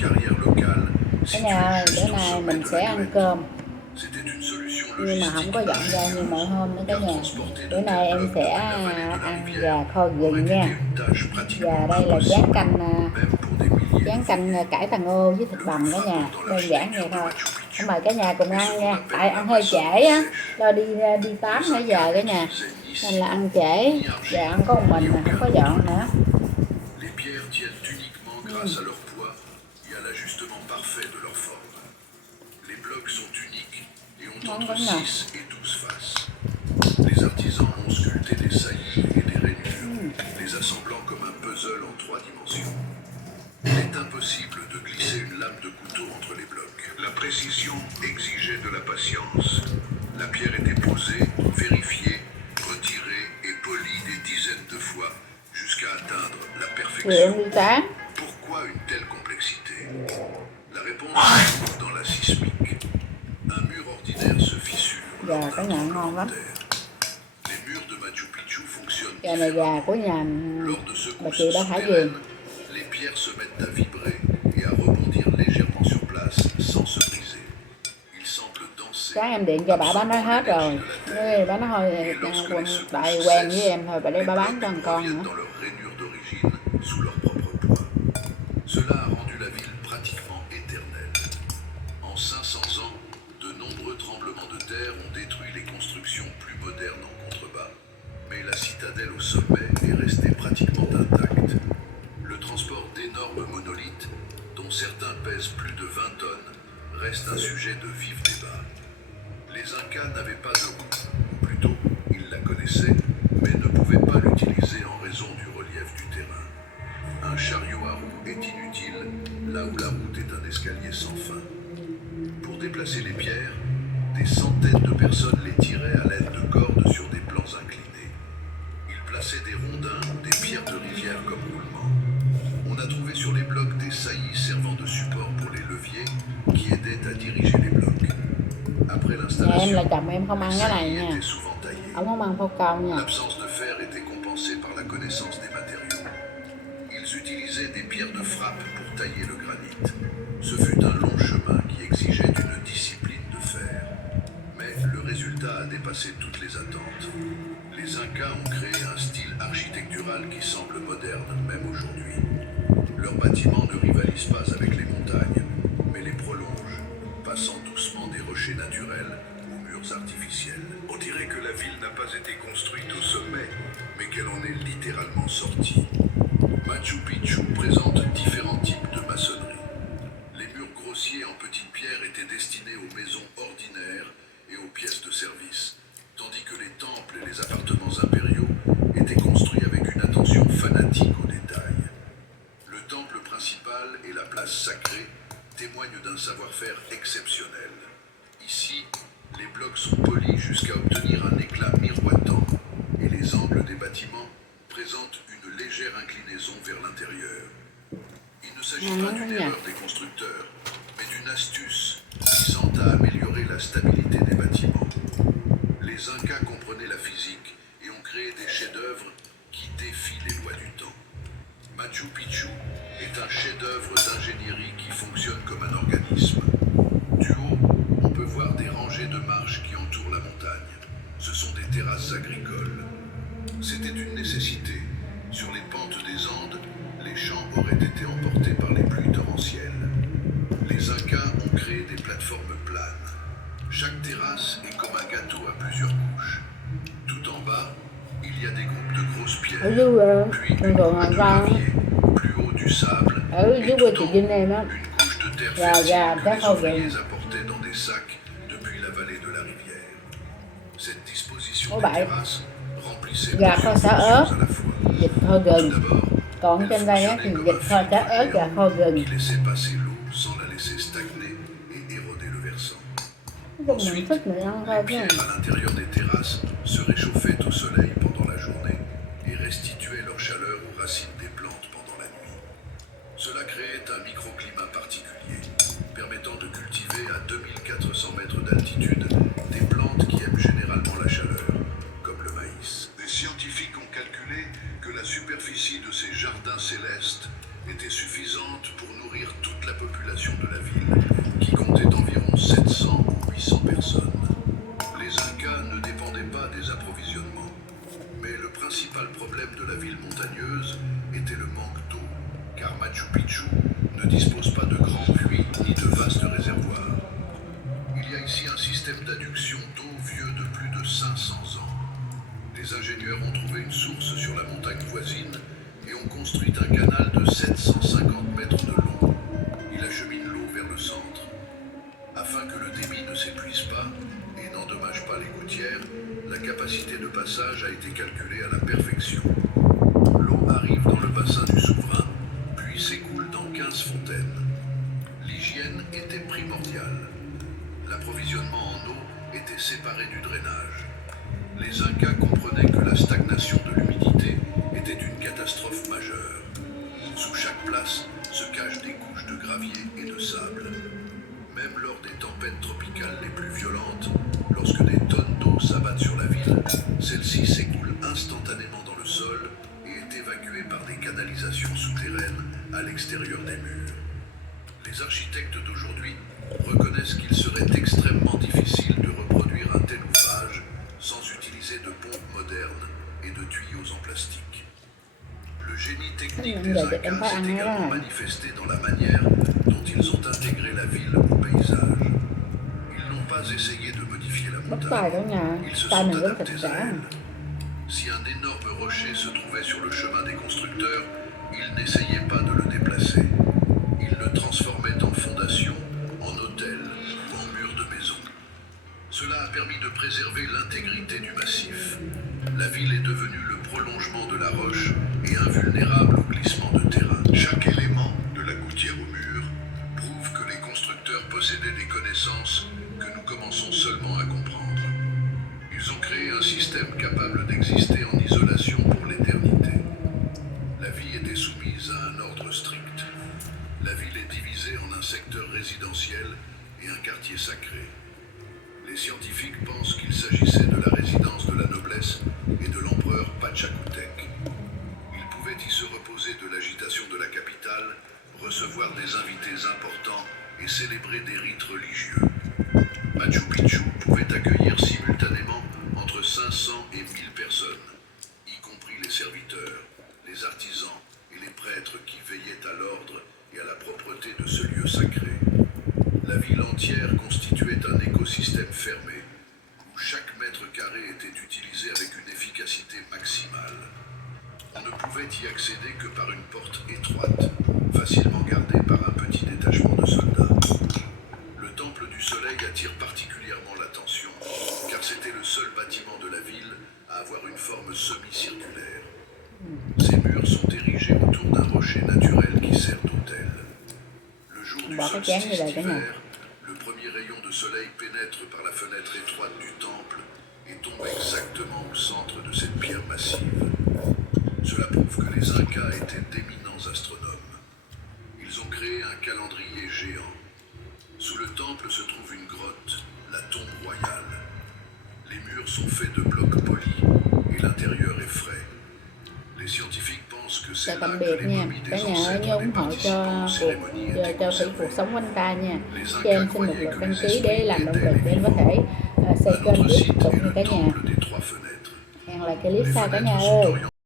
Cả nhà bữa nay mình sẽ ăn cơm nhưng mà không có dọn ra như mọi hôm nữa cả nhà. Bữa nay em sẽ ăn gà kho gừng nha. Và đây là rán canh cải tàng ô với thịt bằm cả nhà, đơn giản vậy thôi. Mời cả nhà cùng ăn nha. Tại ăn hơi trễ á, lo đi 8 nãy giờ cả nhà, nên là ăn trễ và ăn có một mình mà không có dọn nữa. Món vẫn ngọt. Les artisans ont sculpté des saillies et des rainures, les assemblant comme un puzzle en 3 dimensions. Il est impossible de glisser une lame de couteau entre les blocs. La précision exigeait de la patience. La pierre était posée, vérifiée, retirée et polie des dizaines de fois jusqu'à atteindre la perfection. Pourquoi une telle complexité? La réponse se trouve dans la sismique. Un mur ordinaire se fissure lors d'un tremblement de terre. Les murs de Machu Picchu fonctionnent différemment. Lors de secousses souterraines, les pierres se mettent à vibrer et à rebondir légèrement sur place sans se briser. Ils semblent danser. Sáng em điện cho bà nói hết rồi. Bà nói thôi, tại quen với em thôi, bà để bà bán cho con nữa. Cela a rendu la ville pratiquement éternelle. En 500 ans, de nombreux tremblements de terre ont détruit les constructions plus modernes en contrebas, mais la citadelle au sommet est restée pratiquement intacte. Le transport d'énormes monolithes, dont certains pèsent plus de 20 tonnes, reste un sujet de vif débat. Les Incas n'avaient pas de roue, ou plutôt, ils la connaissaient, mais ne pouvaient pas l'utiliser en raison du relief du terrain. Un chariot à roues est inutile, là où la route est un escalier sans fin. Pour déplacer les pierres, des centaines de personnes les tiraient à l'aide de cordes sur des plans inclinés. Ils plaçaient des rondins ou des pierres de rivière comme roulement. On a trouvé sur les blocs des saillies servant de support pour les leviers qui aidaient à diriger les blocs. Après l'installation, les saillies étaient souvent taillées. L'absence de fer était compensée par la connaissance des matériaux. Ils utilisaient des pierres de frappe pour tailler le granit. Ce fut un long chemin qui exigeait une discipline de fer. Mais le résultat a dépassé toutes les attentes. Les Incas ont créé un style architectural qui semble moderne même aujourd'hui. Leurs bâtiments ne rivalisent pas avec les montagnes, mais les prolongent, passant doucement des rochers naturels aux murs artificiels. On dirait que la ville n'a pas été construite au sommet, mais qu'elle en est littéralement sortie. Machu Picchu présente différents types de maçonnerie. Les murs grossiers en petites pierres étaient destinés aux maisons ordinaires et aux pièces de service, tandis que les temples et les appartements impériaux étaient construits avec une attention fanatique aux détails. Le temple principal et la place sacrée témoignent d'un savoir-faire exceptionnel. Ici, les blocs sont polis jusqu'à obtenir un éclat miroitant et les angles des bâtiments présentent une légère inclinaison vers l'intérieur. Il ne s'agit pas d'une erreur des constructeurs, mais d'une astuce visant à améliorer la stabilité des bâtiments. Les Incas comprenaient la physique et ont créé des chefs-d'œuvre qui défient les lois du temps. Machu Picchu est un chef-d'œuvre d'ingénierie qui fonctionne comme un organisme. Du haut, on peut voir des rangées de marches qui entourent la montagne. Ce sont des terrasses agricoles. C'était une nécessité. Sur les pentes des Andes, les champs auraient été emportés par les pluies torrentielles. Les Incas ont créé des plateformes planes. Chaque terrasse est comme un gâteau à plusieurs couches. Tout en bas, il y a des groupes de grosses pierres, puis une couche de gravier, plus haut du sable, et tout en haut, une couche de terre fertile que les ouvriers apportaient dans des sacs depuis la vallée de la rivière. Cette disposition des terrasses remplissait plusieurs fonctions à la fois. Tout d'abord, elle fonctionnait comme un filtre géant qui laissait passer l'eau sans la laisser stagner et éroder le versant. Ensuite, les pierres à l'intérieur des terrasses se réchauffaient au soleil pendant la journée et restituaient leur chaleur aux racines des plantes pendant la nuit. Cela créait un microclimat particulier, permettant de cultiver à 2400 mètres d'altitude des plantes qui aiment généralement la chaleur, comme le maïs. Les scientifiques ont calculé que la superficie de ces jardins célestes était suffisante pour nourrir toute la population de la ville, qui comptait environ 700 ou 800 personnes. Les Incas ne dépendaient pas des approvisionnements, mais le principal problème de la ville montagneuse était le manque d'eau, car Machu Picchu ne dispose pas de grands puits ni de vastes réservoirs. Il y a ici un système d'adduction d'eau vieux de plus de 500 ans. Les ingénieurs ont trouvé une source sur la montagne voisine et ont construit un canal de 750 mètres de long. Il achemine l'eau vers le centre. Afin que le débit ne s'épuise pas et n'endommage pas les gouttières, la capacité de passage a été calculée à la perfection. L'eau arrive dans le bassin du souverain, puis s'écoule dans 15 fontaines. L'hygiène était primordiale. L'approvisionnement en eau était séparé du drainage. Les Incas comprenaient que la stagnation de l'humidité était une catastrophe majeure. Sous chaque place se cachent des couches de gravier et de sable. Même lors des tempêtes tropicales les plus violentes, lorsque des tonnes d'eau s'abattent sur la ville, celle-ci s'écoule instantanément dans le sol et est évacuée par des canalisations souterraines à l'extérieur des murs. Les architectes d'aujourd'hui reconnaissent qu'il serait extrêmement difficile de reproduire un tel ouvrage sans utiliser de pompes modernes et de tuyaux en plastique. Le génie technique des Incas s'est également manifesté dans la manière dont ils ont intégré la ville au paysage. Ils n'ont pas essayé de modifier la Bất tài cả montagne, nhà. ils se Tay sont mình rất thịt adaptés cả. à elle. Si un énorme rocher se trouvait sur le chemin des constructeurs, ils n'essayaient pas de le déplacer. Ils le transformaient en fondation, en hôtel ou en mur de maison. Cela a permis de préserver l'intégrité du massif. La ville est devenue le prolongement de la roche et invulnérable au glissement de terrain. Chaque élément, de la gouttière au mur, prouve que les constructeurs possédaient des connaissances que nous commençons seulement à comprendre. Ils ont créé un système capable d'exister en isolation pour l'éternité. La vie était soumise à un ordre strict. La ville est divisée en un secteur résidentiel et un quartier sacré. Les scientifiques pensent qu'il s'agissait de la résidence de la noblesse et de l'empereur Pachacutec. Ils pouvaient y se reposer de l'agitation de la capitale, recevoir des invités importants et célébrer des rites religieux. Machu Picchu pouvait accueillir simultanément entre 500 et 1000 personnes, y compris les serviteurs, les artisans et les prêtres qui veillaient à l'ordre et à la propreté de ce lieu sacré. La ville entière constituait un écosystème fermé, où chaque mètre carré était utilisé avec une efficacité maximale. On ne pouvait y accéder que par une porte étroite, facilement gardée par un petit détachement de soldats. Le Temple du Soleil attire particulièrement l'attention, car c'était le seul bâtiment de la ville à avoir une forme semi-circulaire. Ses murs sont érigés autour d'un rocher naturel qui sert d'autel. Le jour du solstice d'hiver, le premier rayon de soleil pénètre par la fenêtre étroite du temple et tombe exactement au centre de cette pierre massive. Cela prouve que les Incas étaient d'éminents astronomes. Ils ont créé un calendrier géant. Sous le temple se trouve une grotte, la tombe royale. Les murs sont faits de blocs polis et l'intérieur est frais. Les scientifiques pensent que c'est là Tạm que biệt les nha. momies Cả des nhà ơi, nhớ ancêtres des ủng hộ participants cho aux cérémonies étaient cho thủy cuộc conservées. sống quanh ta nha. Les Cho em Incas xin một croyaient lượt que đăng les ký để esprits làm động étaient lực les để em có vivants. thể xây Un kênh autre tiếp site tục est nha le cả nhà. temple des trois fenêtres. Hẹn lại clip Les sau cả nhà fenêtres sont ơi. orientées